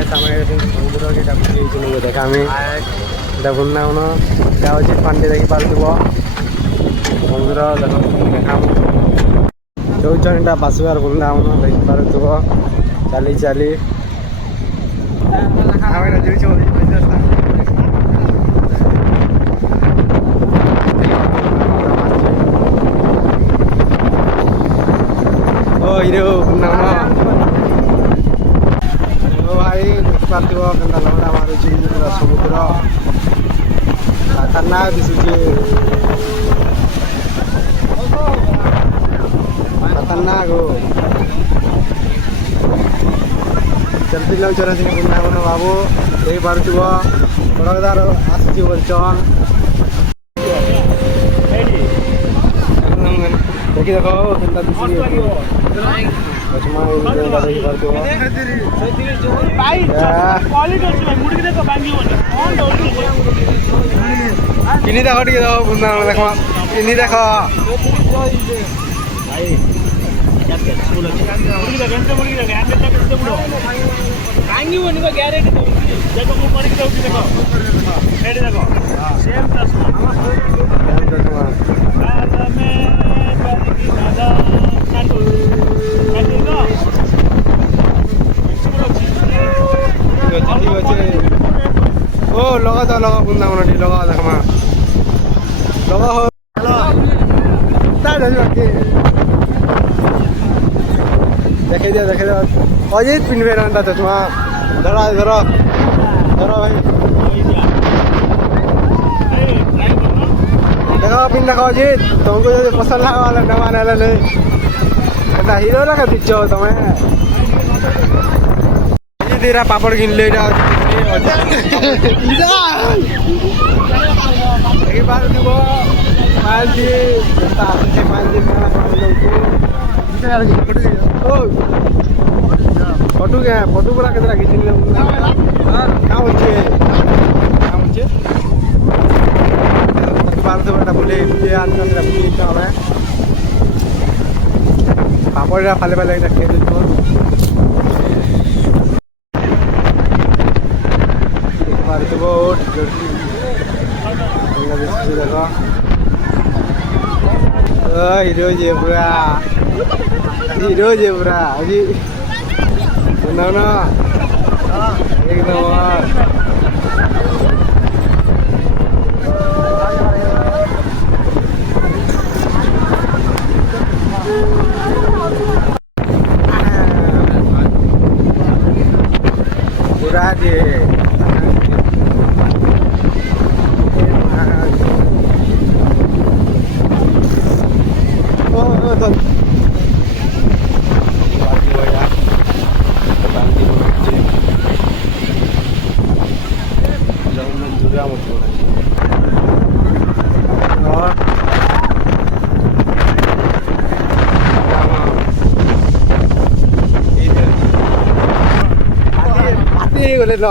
ସମୁଦ୍ର କେଟା ବୁଲିଯାଇଛୁ ଦେଖ ଆମେ ଏଇଟା ବୃନ୍ଦାବନ ଏଇଟା ଅଛି ପାଣିରେ ଦେଖିପାରୁଥିବ ସମୁଦ୍ର ଦେଖ ଦେखाମ ଯୋଉଛନ୍ ଏଇଟା ବାସିବାର ବୃନ୍ଦାବନ ଦେଖିପାରୁଥିବ ଚାଲି ଚାଲି हिरो बृंदावन भाई देखिपार केन्ता लहड़ा मारुची पूरा समुद्र खतरनाक दिशुची खतरनाक हो चलती लग चल बृंदावन बाबू देखिपार बड़दार आसुची बोलचन देखी देख केन्ता दिशुची किनी देख टे देख बृंदावन देख किनी देख ओ लगा तो लगा बृंदावन लगा देखमा लगा हो देखे दे अजित पिनबे ना चश्मा धरा धर धर भाई देखो पिन देखो अजित तुमको जो पसंद लगा वाला नवा वाला नहीं हीरो लगा दिच्छो तुम्हें तेरा पापड़ किन ले जाओ फोटो क्या फोटो पूरा कितना खींच ले कहाँ बच्चे बार से बेटा बोले मुझे आने मेरा बुली काम है पापड़ फाले फाले रखे तो हिरो जेब्रा अजी ना एक नंबर पूरा दे गले न